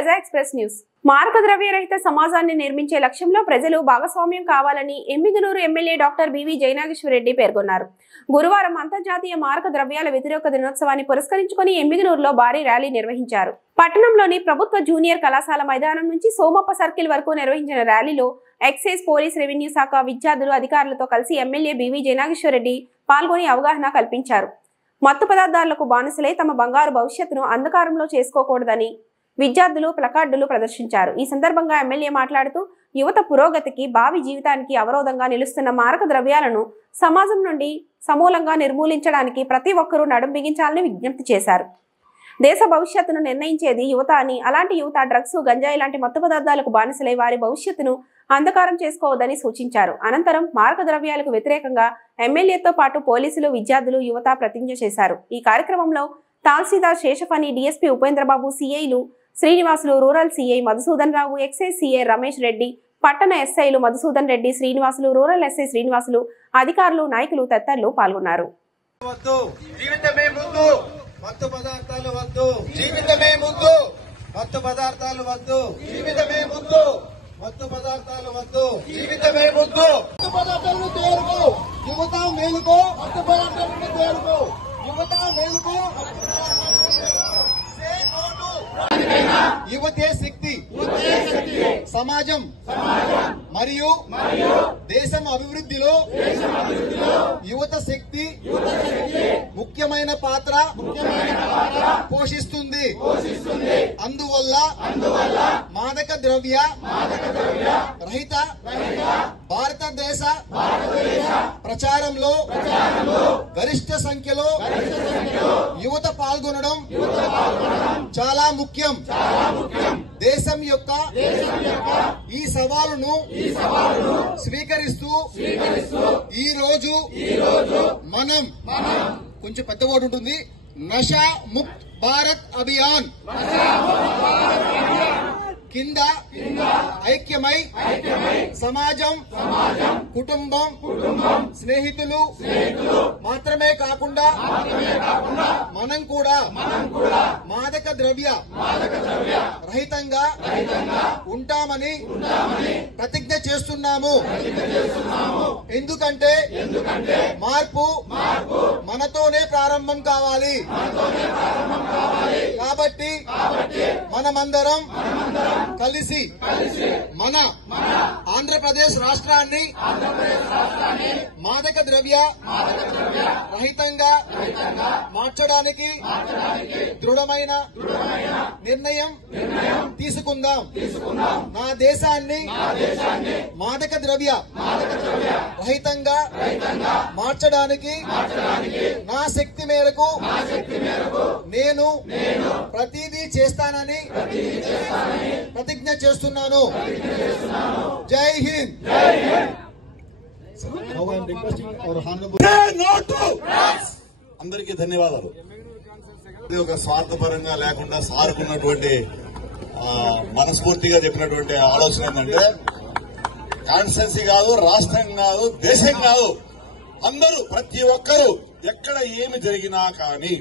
ప్రజా express news. మారక ద్రవ్యరహిత సమాజాన్ని నిర్మించే లక్ష్యంలో ప్రజలు భాగస్వామ్యం కావాలని Emmiganur MLA doctor B V Jayanageswara Reddy పేర్కొన్నారు. గురువారం అంతర్జాతీయ మారక ద్రవ్యాల వ్యతిరేక దినోత్సవాన్ని పురస్కరించుకుని ఎమ్మిగనూరులో భారీ ర్యాలీ నిర్వహించారు. పట్టణంలోని ప్రభుత్వ జూనియర్ కళాశాల మైదానం నుంచి సోమప్ప సర్కిల్ వరకు నిర్వహించిన ర్యాలీలో ఎక్సైజ్, పోలీస్, రెవెన్యూ శాఖ విద్యార్థులు, అధికారులతో కలిసి ఎమ్మెల్యే బివి జయనాగేశ్వరరెడ్డి పాల్గొని అవగాహన కల్పించారు. మత్తు పదార్థాలకు బానిసలై తమ బంగారు భవిష్యత్తును అంధకారంలో చేసుకోకూడదని విద్యార్థులు ప్లకార్డులు ప్రదర్శించారు. ఈ సందర్భంగా ఎమ్మెల్యే మాట్లాడుతూ యువత పురోగతికి, భావి జీవితానికి అవరోధంగా నిలుస్తున్న మారక ద్రవ్యాలను సమాజం నుండి సమూలంగా నిర్మూలించడానికి ప్రతి ఒక్కరూ నడుం బిగించాలని విజ్ఞప్తి చేశారు. దేశ భవిష్యత్తును నిర్ణయించేది యువత అని, అలాంటి యువత డ్రగ్స్, గంజాయి లాంటి మత్తు పదార్థాలకు బానిసలై వారి భవిష్యత్తును అంధకారం చేసుకోవద్దని సూచించారు. అనంతరం మారక ద్రవ్యాలకు వ్యతిరేకంగా ఎమ్మెల్యేతో పాటు పోలీసులు, విద్యార్థులు, యువత ప్రతిజ్ఞ చేశారు. ఈ కార్యక్రమంలో తహసీల్దార్ శేషఫణి, డిఎస్పీ ఉపేంద్రబాబు, సిఐలు Srinivasulu, rural CI Madhusudan Rao, excise CI Ramesh Reddy, పట్టణ ఎస్ఐలు మధుసూదన్ రెడ్డి, శ్రీనివాసులు, రూరల్ ఎస్ఐ శ్రీనివాసులు, అధికారులు, నాయకులు తదితరులు పాల్గొన్నారు. మత్తు పదార్థాలు వద్దు, జీవితమే ముద్దు. మత్తు పదార్థాలు వద్దు, జీవితమే ముద్దు. మత్తు పదార్థాలు వద్దు, జీవితమే ముద్దు. మత్తు పదార్థాలను తేరుకో, యువత మేలుకో. మత్తు పదార్థాలను తేరుకో, యువత మేలుకో. యువతే శక్తి, సమాజం మరియు దేశం అభివృద్ధిలో యువత శక్తి ముఖ్యమైన పాత్ర పోషిస్తుంది. అందువల్ల మాదక ద్రవ్య రహిత భారతదేశ ప్రచారంలో గరిష్ట సంఖ్యలో యువత పాల్గొనడం చాలా ముఖ్యం. దేశం యొక్క ఈ సవాలును స్వీకరిస్తూ ఈ రోజు మనం కొంచెం పెద్ద వర్డ్ ఉంటుంది, నషా ముక్త్ భారత్ అభియాన్ కింద ఐక్యమై సమాజం, కుటుంబం, స్నేహితులు మాత్రమే కాకుండా మనం కూడా మాదక ద్రవ్య రహితంగా ఉంటామని ప్రతిజ్ఞ చేస్తున్నాము. ఎందుకంటే మార్పు మనతోనే ప్రారంభం కావాలి. కాబట్టి మనమందరం కలిసి మన ఆంధ్రప్రదేశ్ రాష్ట్రాన్ని మాదక ద్రవ్య రహితంగా మార్చడానికి దృఢమైన నిర్ణయం తీసుకుందాం. నా దేశాన్ని మాదక ద్రవ్య రహితంగా మార్చడానికి నా శక్తి మేరకు నేను ప్రతిదీ చేస్తానని ప్రతిజ్ఞ చేస్తున్నాను. జై హింద్. అందరికీ ధన్యవాదాలు. ఒక స్వార్థపరంగా లేకుండా సారుకున్నటువంటి మనస్ఫూర్తిగా చెప్పినటువంటి ఆలోచన ఏంటంటే, కాన్స్టిట్యున్సీ కాదు, రాష్ట్రం కాదు, దేశం కాదు, అందరూ ప్రతి ఒక్కరూ ఎక్కడ ఏమి జరిగినా కానీ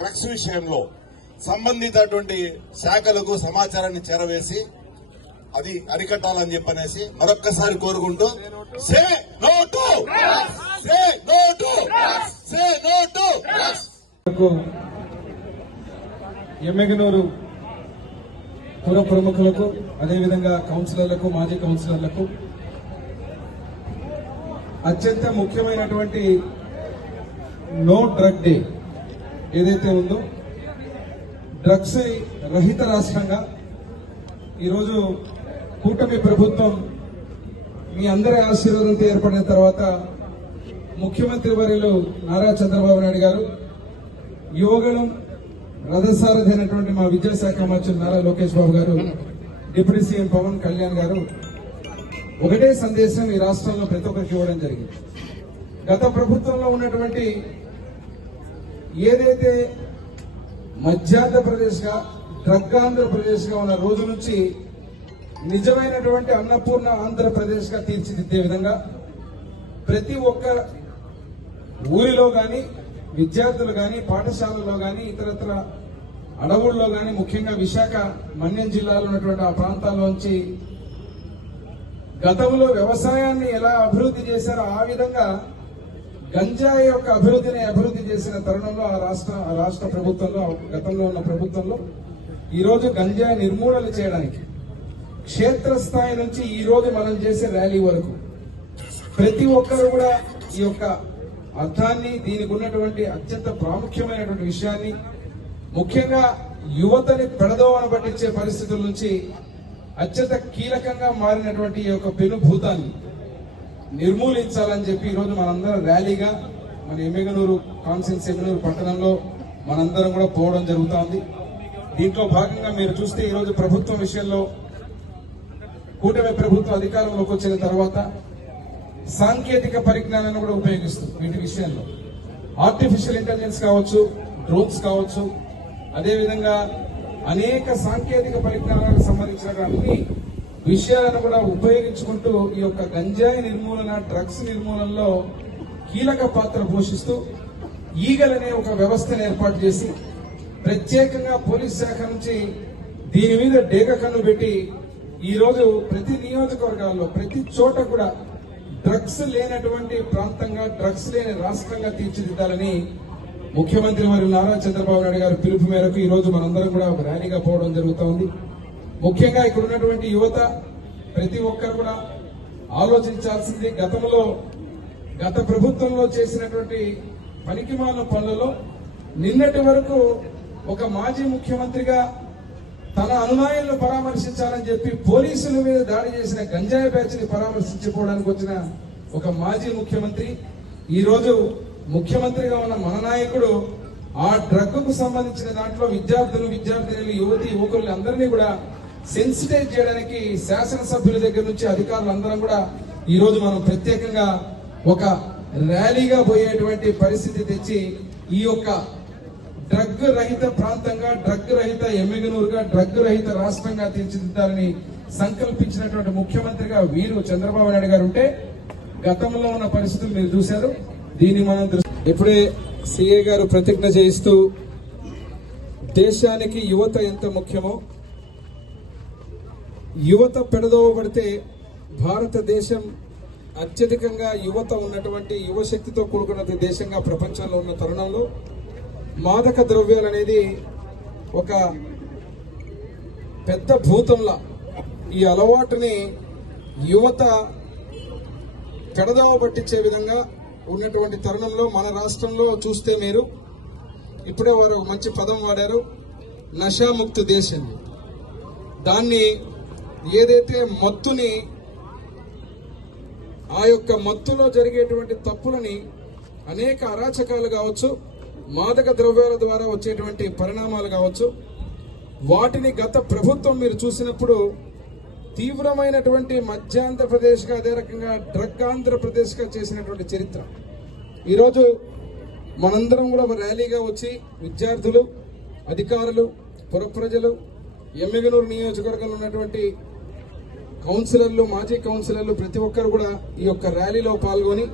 డ్రగ్స్ విషయంలో సంబంధించినటువంటి శాఖలకు సమాచారాన్ని చేరవేసి అది అరికట్టాలని చెప్పనేసి మరొక్కసారి కోరుకుంటూ say no to say no to say no to. Emmiganur పుర ప్రముఖులకు, అదేవిధంగా కౌన్సిలర్లకు, మాజీ కౌన్సిలర్లకు అత్యంత ముఖ్యమైనటువంటి నో డ్రగ్ డే ఏదైతే ఉందో, డ్రగ్స్ రహిత రాష్ట్రంగా ఈరోజు కూటమి ప్రభుత్వం మీ అందరి ఆశీర్వాదంతో ఏర్పడిన తర్వాత ముఖ్యమంత్రి వర్యులు నారా చంద్రబాబు నాయుడు గారు, యువగళం రథసారథి అయినటువంటి మా విద్యాశాఖ మంత్రులు నారా లోకేష్ బాబు గారు, డిప్యూటీ సీఎం పవన్ కళ్యాణ్ గారు ఒకటే సందేశం ఈ రాష్ట్రంలో ప్రతి ఒక్కరికి ఇవ్వడం జరిగింది. గత ప్రభుత్వంలో ఉన్నటువంటి ఏదైతే మధ్యాంధ్రప్రదేశ్ గా, డ్రగ్ ఆంధ్రప్రదేశ్ గా ఉన్న రోజు నుంచి నిజమైనటువంటి అన్నపూర్ణ ఆంధ్రప్రదేశ్ గా తీర్చిదిద్దే విధంగా ప్రతి ఒక్క ఊరిలో గాని, విద్యార్థులు గాని, పాఠశాలలో గాని, ఇతరత్ర అడవుల్లో కానీ ముఖ్యంగా విశాఖ మన్యం జిల్లాలో ఉన్నటువంటి ఆ ప్రాంతాల్లోంచి గతంలో వ్యవసాయాన్ని ఎలా అభివృద్ధి చేశారో ఆ విధంగా గంజాయి యొక్క అభివృద్ధి చేసిన తరుణంలో ఆ రాష్ట్ర ప్రభుత్వంలో, గతంలో ఉన్న ప్రభుత్వంలో ఈ రోజు గంజాయి నిర్మూలన చేయడానికి క్షేత్రస్థాయి నుంచి ఈ రోజు మనం చేసే ర్యాలీ వరకు ప్రతి ఒక్కరు కూడా ఈ యొక్క అర్థాన్ని, దీనికి ఉన్నటువంటి అత్యంత ప్రాముఖ్యమైనటువంటి విషయాన్ని, ముఖ్యంగా యువతని పెడదోవన పట్టించే పరిస్థితుల నుంచి అత్యంత కీలకంగా మారినటువంటి ఈ యొక్క పెనుభూతాన్ని నిర్మూలించాలని చెప్పి ఈరోజు మనందరం ర్యాలీగా మన ఎమ్మిగనూరు కాన్స్టిట్యున్సీ, ఎమ్మిగనూరు పట్టణంలో మనందరం కూడా పోవడం జరుగుతోంది. దీంట్లో భాగంగా మీరు చూస్తే ఈరోజు ప్రభుత్వం విషయంలో, కూటమి ప్రభుత్వం అధికారంలోకి వచ్చిన తర్వాత సాంకేతిక పరిజ్ఞానాన్ని కూడా ఉపయోగిస్తూ వీటి విషయంలో ఆర్టిఫిషియల్ ఇంటెలిజెన్స్ కావచ్చు, డ్రోన్స్ కావచ్చు, అదేవిధంగా అనేక సాంకేతిక పరిజ్ఞానాలకు సంబంధించిన అన్ని విషయాలను కూడా ఉపయోగించుకుంటూ ఈ యొక్క గంజాయి నిర్మూలన, డ్రగ్స్ నిర్మూలనలో కీలక పాత్ర పోషిస్తూ ఈగలనే ఒక వ్యవస్థను ఏర్పాటు చేసి ప్రత్యేకంగా పోలీస్ శాఖ నుంచి దీని మీద డేగ కన్ను పెట్టి ఈ రోజు ప్రతి నియోజకవర్గాల్లో ప్రతి చోట కూడా డ్రగ్స్ లేనటువంటి ప్రాంతంగా, డ్రగ్స్ లేని రాష్ట్రంగా తీర్చిదిద్దాలని ముఖ్యమంత్రి వారు నారా చంద్రబాబు నాయుడు గారి పిలుపు మేరకు ఈ రోజు మనందరం కూడా ఒక ర్యాలీగా పోవడం జరుగుతోంది. ముఖ్యంగా ఇక్కడ ఉన్నటువంటి యువత ప్రతి ఒక్కరు కూడా ఆలోచించాల్సింది, గత ప్రభుత్వంలో చేసినటువంటి పనికిమాలిన పనులలో నిన్నటి వరకు ఒక మాజీ ముఖ్యమంత్రిగా తన అనునాయులను పరామర్శించాలని చెప్పి పోలీసుల మీద దాడి చేసిన గంజాయి బ్యాచ్ ని పరామర్శించుకోవడానికి వచ్చిన ఒక మాజీ ముఖ్యమంత్రి ఈ రోజు ముఖ్యమంత్రిగా ఉన్న మన నాయకుడు ఆ డ్రగ్ కు సంబంధించిన దాంట్లో విద్యార్థినులు, యువకులు అందరినీ కూడా సెన్సిటైజ్ చేయడానికి శాసనసభ్యుల దగ్గర నుంచి అధికారులందరం కూడా ఈ రోజు మనం ప్రత్యేకంగా ఒక ర్యాలీగా పోయేటువంటి పరిస్థితి తెచ్చి ఈ యొక్క డ్రగ్ రహిత ప్రాంతంగా, డ్రగ్ రహిత ఎమ్మిగనూరుగా, డ్రగ్ రహిత రాష్ట్రంగా తీర్చిదిద్దాలని సంకల్పించినటువంటి ముఖ్యమంత్రిగా వీరు చంద్రబాబు నాయుడు గారు ఉంటే గతంలో ఉన్న పరిస్థితులు మీరు చూశారు. దీన్ని మనం ఇప్పుడే సీఏ గారు ప్రతిజ్ఞ చేయిస్తూ దేశానికి యువత ఎంత ముఖ్యమో, యువత పెడదోవబడితే భారతదేశం అత్యధికంగా యువత ఉన్నటువంటి, యువశక్తితో కూడుకున్న దేశంగా ప్రపంచంలో ఉన్న తరుణంలో మాదక ద్రవ్యాలు అనేది ఒక పెద్ద భూతంలా ఈ అలవాటుని యువత పెడదోవ పట్టించే విధంగా ఉన్నటువంటి తరుణంలో మన రాష్ట్రంలో చూస్తే మీరు ఇప్పుడే వారు మంచి పదం వాడారు, నషాముక్త దేశం. దాన్ని ఏదైతే మత్తుని, ఆ యొక్క మత్తులో జరిగేటువంటి తప్పులని, అనేక అరాచకాలు కావచ్చు, మాదక ద్రవ్యాల ద్వారా వచ్చేటువంటి పరిణామాలు కావచ్చు, వాటిని గత ప్రభుత్వం మీరు చూసినప్పుడు తీవ్రమైనటువంటి మధ్యాంధ్రప్రదేశ్ గా, అదే రకంగా డ్రగ్ ఆంధ్రప్రదేశ్ గా చేసినటువంటి చరిత్ర. ఈరోజు మనందరం కూడా ఒక ర్యాలీగా వచ్చి విద్యార్థులు, అధికారులు, పురప్రజలు, ఎమ్మిగనూరు నియోజకవర్గంలో ఉన్నటువంటి కౌన్సిలర్లు, మాజీ కౌన్సిలర్లు ప్రతి ఒక్కరు కూడా ఈ యొక్క ర్యాలీలో పాల్గొని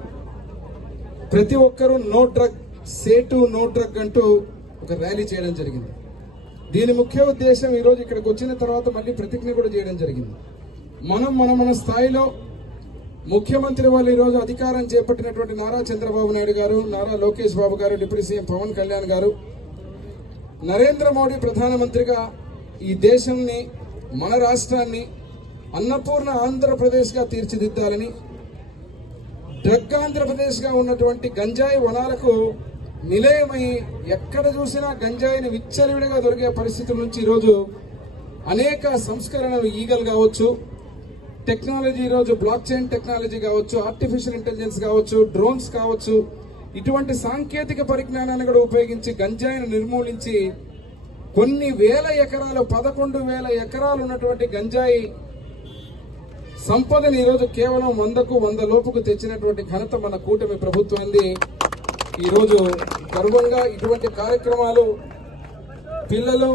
ప్రతి ఒక్కరూ no drug, say to no drug అంటూ ఒక ర్యాలీ చేయడం జరిగింది. దీని ముఖ్య ఉద్దేశం ఈరోజు ఇక్కడికి వచ్చిన తర్వాత మళ్ళీ ప్రతిజ్ఞ కూడా చేయడం జరిగింది. మన స్థాయిలో ముఖ్యమంత్రి వాళ్ళు ఈరోజు అధికారం చేపట్టినటువంటి నారా చంద్రబాబు నాయుడు గారు, నారా లోకేష్ బాబు గారు, డిప్యూటీ సీఎం పవన్ కళ్యాణ్ గారు, నరేంద్ర మోడీ ప్రధానమంత్రిగా ఈ దేశాన్ని, మన రాష్ట్రాన్ని అన్నపూర్ణ ఆంధ్రప్రదేశ్ గా తీర్చిదిద్దాలని, డ్రగ్ ఆంధ్రప్రదేశ్ గా ఉన్నటువంటి గంజాయి వనాలకు నిలయమై ఎక్కడ చూసినా గంజాయిని విచ్చలవిడిగా దొరికే పరిస్థితుల నుంచి ఈరోజు అనేక సంస్కరణలు, ఈగలు కావచ్చు, టెక్నాలజీ, ఈరోజు బ్లాక్ చైన్ టెక్నాలజీ కావచ్చు, ఆర్టిఫిషియల్ ఇంటెలిజెన్స్ కావచ్చు, డ్రోన్స్ కావచ్చు, ఇటువంటి సాంకేతిక పరిజ్ఞానాన్ని కూడా ఉపయోగించి గంజాయిని నిర్మూలించి కొన్ని వేల ఎకరాలు, 11,000 ఎకరాలు ఉన్నటువంటి గంజాయి సంపదని ఈరోజు కేవలం 100కు 100 లోపుకు తెచ్చినటువంటి ఘనత మన కూటమి ప్రభుత్వాన్ని. ఈరోజు గర్వంగా ఇటువంటి కార్యక్రమాలు పిల్లలు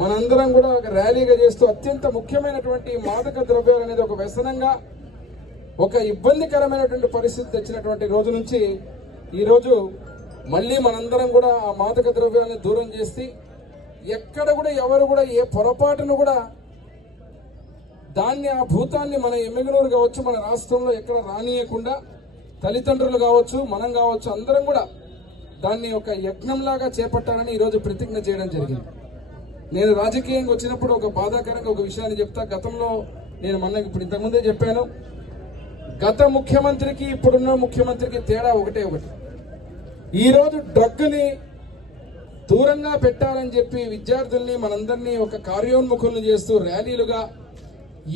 మనందరం కూడా ఒక ర్యాలీగా చేస్తూ అత్యంత ముఖ్యమైనటువంటి మాదక ద్రవ్యాలు అనేది ఒక వ్యసనంగా, ఒక ఇబ్బందికరమైనటువంటి పరిస్థితి తెచ్చినటువంటి రోజు నుంచి ఈరోజు మళ్లీ మనందరం కూడా ఆ మాదక ద్రవ్యాలను దూరం చేసి ఎక్కడ కూడా ఎవరు కూడా ఏ పొరపాటును కూడా దాన్ని ఆ భూతాన్ని మన ఎమ్మిగనూరు కావచ్చు, మన రాష్ట్రంలో ఎక్కడ రానియకుండా తల్లిదండ్రులు కావచ్చు, మనం కావచ్చు, అందరం కూడా దాన్ని ఒక యజ్ఞంలాగా చేపట్టాలని ఈరోజు ప్రతిజ్ఞ చేయడం జరిగింది. నేను రాజకీయంగా వచ్చినప్పుడు ఒక బాధాకరంగా ఒక విషయాన్ని చెప్తా. గతంలో నేను ఇప్పుడు ఇంతకుముందే చెప్పాను, గత ముఖ్యమంత్రికి ఇప్పుడున్న ముఖ్యమంత్రికి తేడా ఒకటి. ఈరోజు డ్రగ్ని దూరంగా పెట్టాలని చెప్పి విద్యార్థుల్ని మనందరినీ ఒక కార్యోన్ముఖులను చేస్తూ ర్యాలీలుగా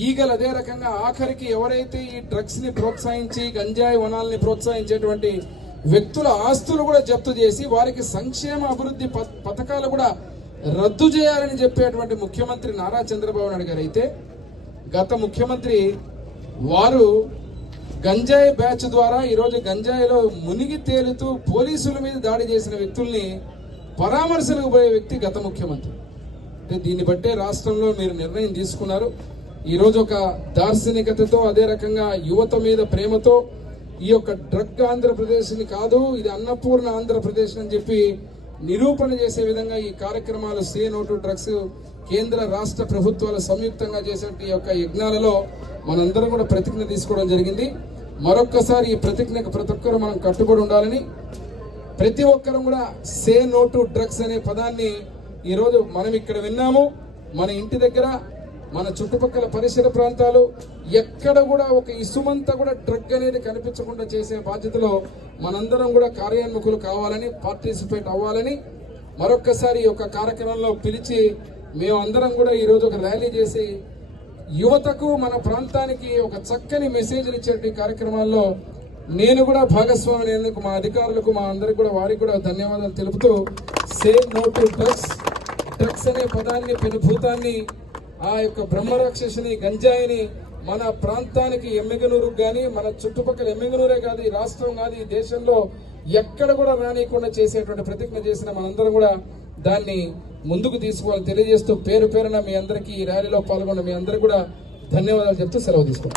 ఈగలు అదే రకంగా ఆఖరికి ఎవరైతే ఈ డ్రగ్స్ ని ప్రోత్సహించి గంజాయి వనాలని ప్రోత్సహించేటువంటి వ్యక్తుల ఆస్తులు కూడా జప్తు చేసి వారికి సంక్షేమ అభివృద్ధి పథకాలు కూడా రద్దు చేయాలని చెప్పేటువంటి ముఖ్యమంత్రి నారా చంద్రబాబు నాయుడు గారు అయితే, గత ముఖ్యమంత్రి వారు గంజాయి బ్యాచ్ ద్వారా ఈరోజు గంజాయిలో మునిగి తేలుతూ పోలీసుల మీద దాడి చేసిన వ్యక్తుల్ని పరామర్శలకు పోయే వ్యక్తి గత ముఖ్యమంత్రి. అంటే దీన్ని బట్టే రాష్ట్రంలో మీరు నిర్ణయం తీసుకున్నారు. ఈరోజు ఒక దార్శనికతతో అదే రకంగా యువత మీద ప్రేమతో ఈ యొక్క డ్రగ్ ఆంధ్రప్రదేశ్ని కాదు, ఇది అన్నపూర్ణ ఆంధ్రప్రదేశ్ అని చెప్పి నిరూపణ చేసే విధంగా ఈ కార్యక్రమాలు సే నో టు డ్రగ్స్ కేంద్ర రాష్ట్ర ప్రభుత్వాలు సంయుక్తంగా చేసే ఈ యొక్క యజ్ఞాలలో మనందరం కూడా ప్రతిజ్ఞ తీసుకోవడం జరిగింది. మరొక్కసారి ఈ ప్రతిజ్ఞకు ప్రతి ఒక్కరూ మనం కట్టుబడి ఉండాలని, ప్రతి ఒక్కరూ కూడా సే నో టు డ్రగ్స్ అనే పదాన్ని ఈరోజు మనం ఇక్కడ విన్నాము. మన ఇంటి దగ్గర, మన చుట్టుపక్కల పరిసర ప్రాంతాలు ఎక్కడ కూడా ఒక ఇసుమంతా కూడా డ్రగ్ అనేది కనిపించకుండా చేసే బాధ్యతలో మనందరం కూడా కార్యాన్ముఖులు కావాలని, పార్టిసిపేట్ అవ్వాలని మరొక్కసారి ఈ యొక్క కార్యక్రమంలో పిలిచి మేమందరం కూడా ఈరోజు ఒక ర్యాలీ చేసి యువతకు మన ప్రాంతానికి ఒక చక్కని మెసేజ్ ఇచ్చే కార్యక్రమాల్లో నేను కూడా భాగస్వామి అయినందుకు మా అధికారులకు, మా అందరికి కూడా వారికి కూడా ధన్యవాదాలు తెలుపుతూ say no to drugs, drugs అనే పదాన్ని పెనుభూతాన్ని ఆ యొక్క బ్రహ్మరాక్షసిని గంజాయిని మన ప్రాంతానికి ఎమ్మిగనూరుకు గాని, మన చుట్టుపక్కల ఎమ్మిగనూరే కాదు, ఈ రాష్ట్రం కాదు, ఈ దేశంలో ఎక్కడ కూడా రానియకుండా చేసేటువంటి ప్రతిజ్ఞ చేసిన మనందరం కూడా దాన్ని ముందుకు తీసుకోవాలని తెలియజేస్తూ పేరు పేరున మీ అందరికీ ఈ ర్యాలీలో పాల్గొన్న మీ అందరికీ కూడా ధన్యవాదాలు చెప్తూ సెలవు తీసుకుంటాం.